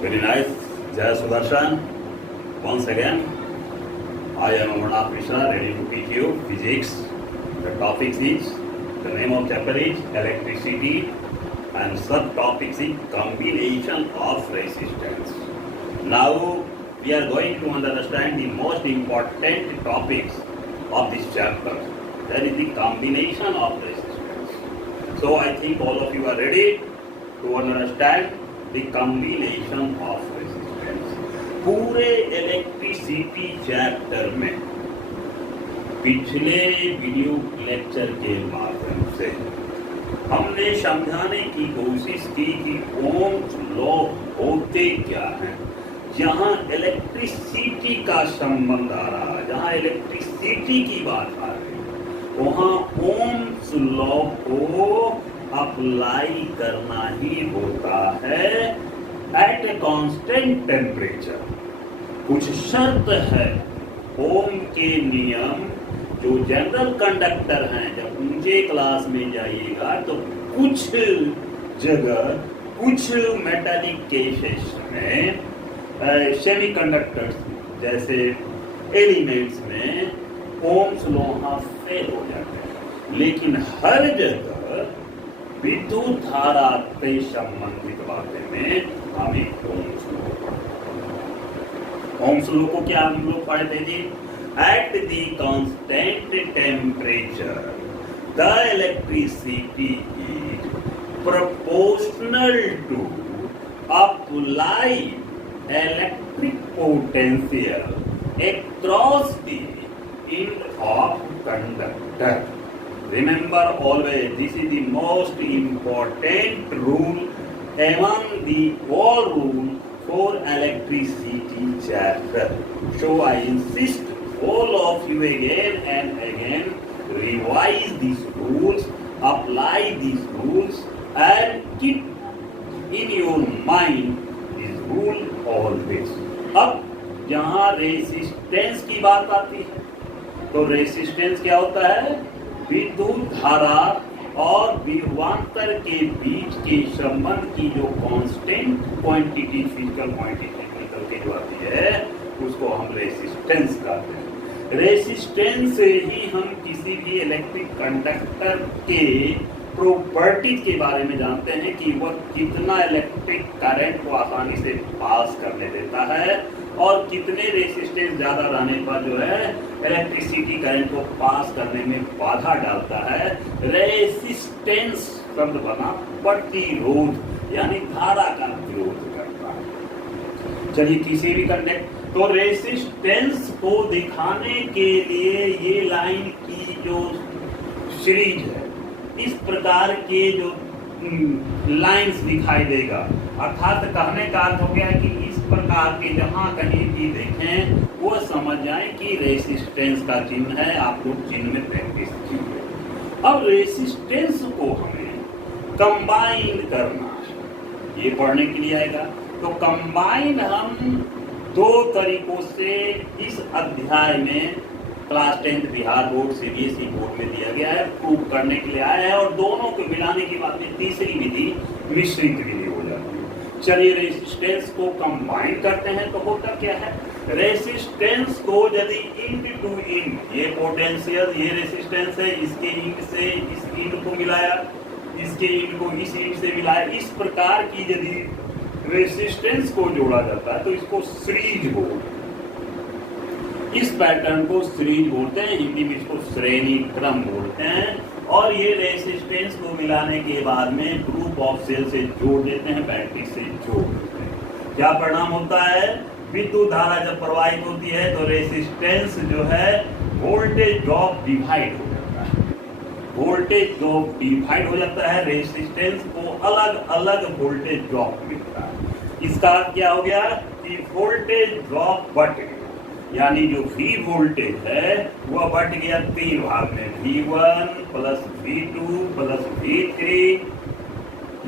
Very nice. Jai Sudarshan. Once again, I am Amarnath Mishra, ready to teach you physics. The topic is, the name of chapter is electricity and subtopic is combination of resistance. Now, we are going to understand the most important topics of this chapter. That is the combination of resistance. So, I think all of you are ready to understand the combination of resistance. पूरे electricity chapter में पिछले video lecture के माध्यम से हमने समझाने की कोशिश की कि ओम्स लॉ होते क्या हैं। जहाँ इलेक्ट्रिसिटी का संबंध आ रहा है, जहाँ इलेक्ट्रिसिटी की बात आ रही है, वहाँ ओम्स लॉ को अप्लाई करना ही होता है एट ए कांस्टेंट टेम्परेचर। कुछ शर्त है। ओम के नियम जो जनरल कंडक्टर हैं, जब ऊंचे क्लास में जाइएगा तो कुछ जगह कुछ मेटालिक केसेस में सेमीकंडक्टर्स जैसे एलिमेंट्स में ओम्स लॉ फेल हो जाते हैं, लेकिन हर जगह विद्युत धारा से संबंधित बातें में हमें ओम्स लॉ को क्या हम लोग पढ़ते थे? At the constant temperature the electricity is proportional to apply electric potential across the end of conductor. Remember always, this is the most important rule among the all rules for electricity chapter. So I insist all of you again and again revise these rules, apply these rules and keep in your mind this rule always. अब जहाँ resistance की बात आती है तो resistance क्या होता है? विद्युत धारा और विभवांतर के बीच के संबंध की जो constant quantity, physical quantity technical की जो आती है, उसको हम रेसिस्टेंस कहते हैं। रेसिस्टेंस से ही हम किसी भी इलेक्ट्रिक कंडक्टर के प्रॉपर्टीज के बारे में जानते हैं कि वह कितना इलेक्ट्रिक करंट को आसानी से पास करने देता है और कितने रेसिस्टेंस ज़्यादा रहने पर जो है इलेक्ट्रिसिटी करंट को पास करने में बाधा डालता है। रेसिस्टेंस शब्द बना प्रतिरोध, यानी धारा का विरोध करता है। चलिए किसी भी कंडक्टर, तो रेसिस्टेंस को दिखाने के लिए ये लाइन की जो सीरीज है, इस प्रकार के जो लाइंस दिखाई देगा, अर्थात कहने का अर्थ हो गया कि इस प्रकार के जहां कहीं भी देखें वो समझ जाएं कि रेसिस्टेंस का चिन्ह है। आप लोग चिन्ह में प्रैक्टिस कीजिए। अब रेसिस्टेंस को हमें कंबाइन करना है, ये पढ़ने के लिए आएगा। तो कंबाइन हम दो तरीकों से इस अध्याय में class 10 Bihar board CBSE board में दिया गया है, प्रूव करने के लिए आया है। और दोनों को मिलाने के बाद में तीसरी विधि मिश्रित विधि हो जाती है। चलिए रेसिस्टेंस को कंबाइन करते हैं तो होता क्या है? रेसिस्टेंस को यदि इंड टू इंड, ये पोटेंशियल, ये रेसिस्टेंस है, इसके इंड से इस इंड को मिलाया, इसके इंड को इस इंड से मिलाया, इस प्रकार की यदि रेसिस्टेंस को जोड़ा जाता है तो इसको सीरीज बोलते हैं। इस पैटर्न को सीरीज बोलते हैं, हिंदी में इसको श्रेणी क्रम बोलते हैं। और ये रेसिस्टेंस को मिलाने के बाद में ग्रुप ऑफ सेल से जोड़ देते हैं, बैटरी से जोड़ देते हैं। क्या परिणाम होता है? विद्युत धारा जब प्रवाहित होती है तो रेसिस्टेंस जो है वोल्टेज ड्रॉप डिवाइड हो जाता है, वोल्टेज ड्रॉप डिवाइड हो जाता है, रेसिस्टेंस को अलग अलग वोल्टेज ड्रॉप मिलता है। इसका अर्थ क्या हो गया कि वोल्टेज ड्रॉप बढ़ गया, यानी जो V वोल्टेज है वह बढ़ गया 3 भाग में, V1 plus V2 plus V3।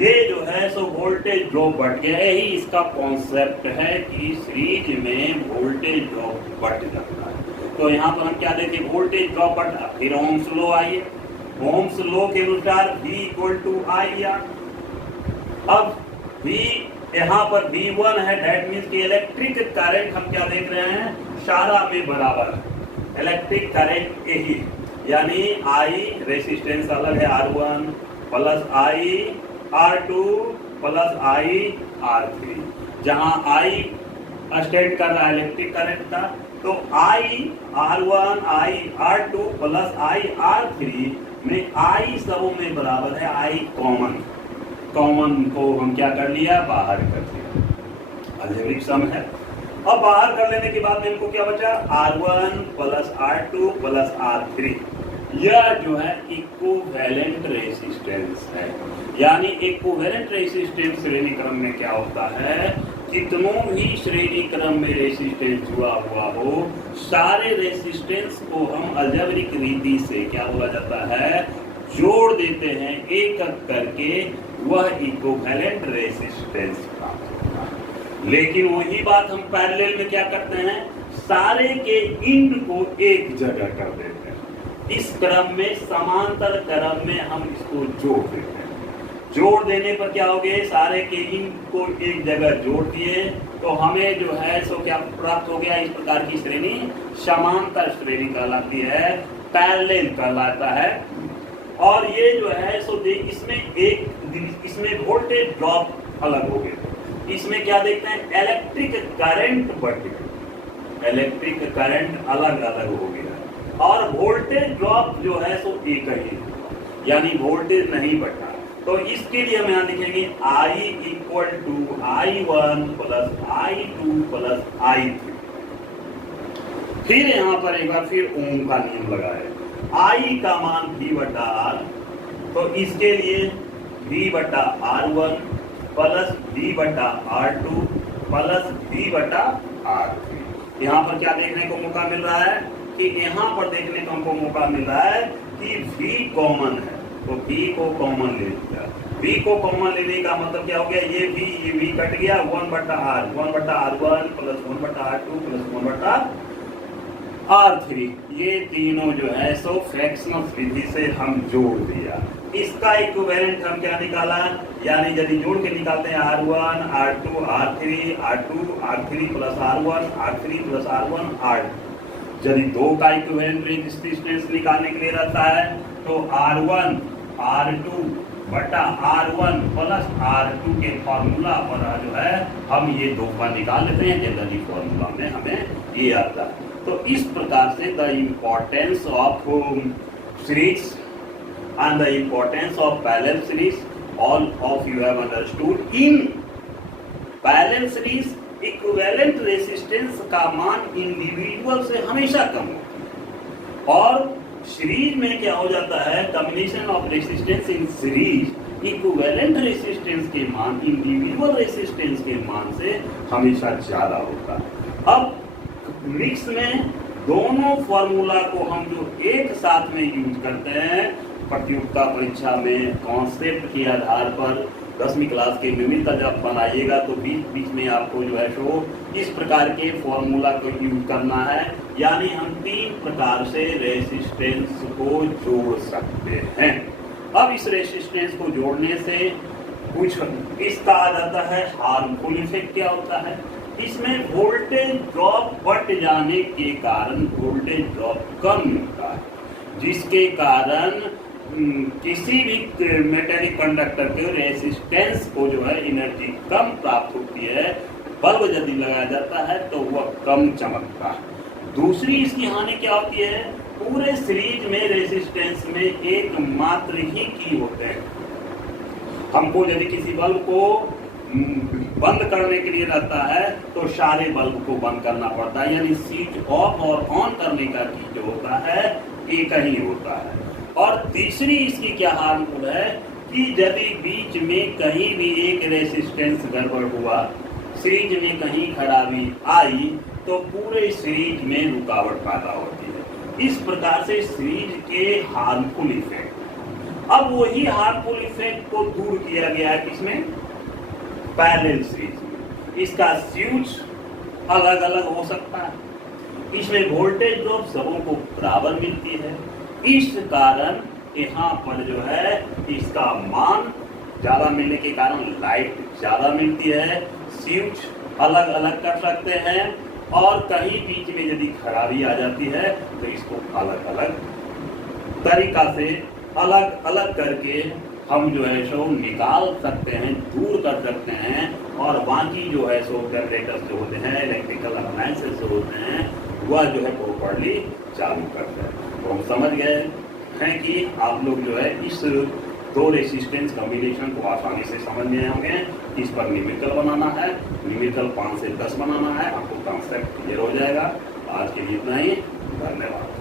ये जो है सो वोल्टेज ड्रॉप बढ़ गया है। ही इसका कॉन्सेप्ट है कि सीरीज में वोल्टेज ड्रॉप बढ़ जाता है। तो यहाँ पर हम क्या देखें? वोल्टेज ड्रॉप बढ़ा। फिर ओम्स लॉ आइए, ओम्स लॉ के अनुसार V इक्वल टू I। अब V यहाँ पर V1 है, दैट मीन्स कि इलेक्ट्रिक करंट हम क्या देख रहे हैं, सारा में बराबर है। इलेक्ट्रिक करंट यही, यानी I रेसिस्टेंस अलग है R1 plus I R2 plus I R3, जहाँ I स्टैंड कर रहा है इलेक्ट्रिक करंट का, तो I R1 I R2 plus I R3 में I सबों में बराबर है, I कॉमन को हम क्या कर लिया, बाहर कर दिया, अलजेब्रिक सम है। अब बाहर कर लेने के बाद में इनको क्या बचा, R1 plus R2 plus R3, यह जो है इक्विवेलेंट रेसिस्टेंस है। यानी इक्विवेलेंट रेसिस्टेंस श्रेणी क्रम में क्या होता है, कितनों भी श्रेणी क्रम में रेसिस्टेंस जुड़ा हुआ हो, सारे रेसिस्टेंस को हम अलजेब्रिक रीति से क्या बोला जाता है, जोड़ देते हैं एक एक करके, वह इक्विवेलेंट रेसिस्टेंस प्राप्त होता है। लेकिन वही बात हम पैरेलल में क्या करते हैं, सारे के इंड को एक जगह कर देते हैं। इस क्रम में, समांतर क्रम में हम इसको जोड़ देते हैं। जोड़ देने पर क्या हो गया, सारे के इंड को एक जगह जोड़ दिए तो हमें जो है सो क्या प्राप्त हो गया, इस प्रकार की श्रेणी समांतर श्रेणी कहलाती है, पैरेलल कहलाता है। और ये जो है सो इसमें वोल्टेज ड्रॉप अलग हो गए, इसमें क्या देखते हैं, इलेक्ट्रिक करंट बढ़ गया, इलेक्ट्रिक करंट अलग अलग हो गया, और वोल्टेज ड्रॉप जो है सो एक ही, यानी वोल्टेज नहीं बढ़ा। तो इसके लिए हम यहाँ लिखेंगे I equal to I1 plus I2 plus I3। फिर यहाँ पर एक बार फिर ओम का नियम लगाए, I का मान V बटा R, तो इसके लिए V बटा R1 प्लस V बटा R2 प्लस V बटा R3। यहाँ पर क्या देखने को मौका मिल रहा है कि यहाँ पर देखने को हमको मौका मिल रहा है कि V कॉमन है, तो V को कॉमन ले लिया। V को कॉमन लेने का मतलब क्या हो गया, ये V कट गया, 1 बटा R1 प्लस 1 बटा R2 प्लस 1 बटा R3, ये तीनों जो है सो फ्रैक्शनल विधि से हम जोड़ दिया। इसका इक्विवेलेंट हम क्या निकाला, यानी यदि जोड़ के निकालते हैं R1 R2 R3 plus R1 R3 plus R1 R2, यदि दो का इक्विवेलेंट रेजिस्टेंस निकालने के लिए रहता है तो R1 R2 बटा R1 प्लस R2 के फॉर्मूला पर जो है हम ये दो का निकाल लेते हैं, जनरली फॉर्मूला में हमें ये आता है। तो इस प्रकार से the importance of series and the importance of parallel series, all of you have understood. In parallel series equivalent resistance का मान इंडिविजुअल से हमेशा कम होता है, और सीरीज में क्या हो जाता है, combination of resistance in series equivalent resistance के मान इंडिविजुअल रेसिस्टेंस के मान से हमेशा ज्यादा होता है। अब मिक्स में दोनों फॉर्मूला को हम जो एक साथ में यूज करते हैं प्रतियोगिता परीक्षा में, कॉन्सेप्ट के आधार पर 10वीं क्लास के नियमित जब बनाइएगा तो बीच बीच में आपको जो है सो इस प्रकार के फॉर्मूला को यूज करना है। यानी हम 3 प्रकार से रेसिस्टेंस को जोड़ सकते हैं। अब इस रेसिस्टेंस को जोड़ने से कुछ इसका आ जाता है हार्मफुल इफेक्ट। क्या होता है, इसमें वोल्टेज ड्रॉप बढ़ जाने के कारण वोल्टेज ड्रॉप कम मिलता है, जिसके कारण किसी भी मेटेलिक कंडक्टर के रेसिस्टेंस को जो है एनर्जी कम प्राप्त होती है। बल्ब यदि लगाया जाता है तो वह कम चमकता है। दूसरी इसकी हानि क्या होती है, पूरे सीरीज में रेसिस्टेंस में एकमात्र ही की होते हैं। हमको यदि किसी बल्ब को बंद करने के लिए रहता है तो सारे बल्ब को बंद करना पड़ता है, यानी स्विच ऑफ और ऑन करने का की जो होता है एक ही होता है। और तीसरी इसकी क्या हार्मफुल है कि यदि बीच में कहीं भी एक रेसिस्टेंस गड़बड़ हुआ, सीरीज में कहीं खराबी आई तो पूरे सीरीज में रुकावट पैदा होती है। इस प्रकार से सीरीज के हार्मफुल इफेक्ट। अब वही हार्मफुल इफेक्ट को दूर किया गया है किसमें, पैरेलल सीरीज में। इसका स्विच अलग अलग हो सकता है, इसमें वोल्टेज ड्रॉप सबों को बराबर मिलती है। इस कारण यहाँ पर जो है इसका मान ज़्यादा मिलने के कारण लाइट ज़्यादा मिलती है, स्विच अलग अलग कर सकते हैं, और कहीं बीच में यदि खराबी आ जाती है तो इसको अलग अलग तरीका से अलग अलग करके हम जो है सो निकाल सकते हैं, दूर कर सकते हैं, और बाकी जो है सो जनरेटर्स जो होते हैं, इलेक्ट्रिकल अप्लायंसेस जो होते हैं, वह जो है प्रॉपर्ली चालू करते हैं। तो हम समझ गए हैं कि आप लोग जो है इस दो रेसिस्टेंस कॉम्बिनेशन को आसानी से समझ गए होंगे। इस पर न्यूमेरिकल बनाना है, न्यूमेरिकल 5 से 10 बनाना है, आपको कॉन्सेप्ट क्लियर हो जाएगा। आज के लिए इतना ही, धन्यवाद।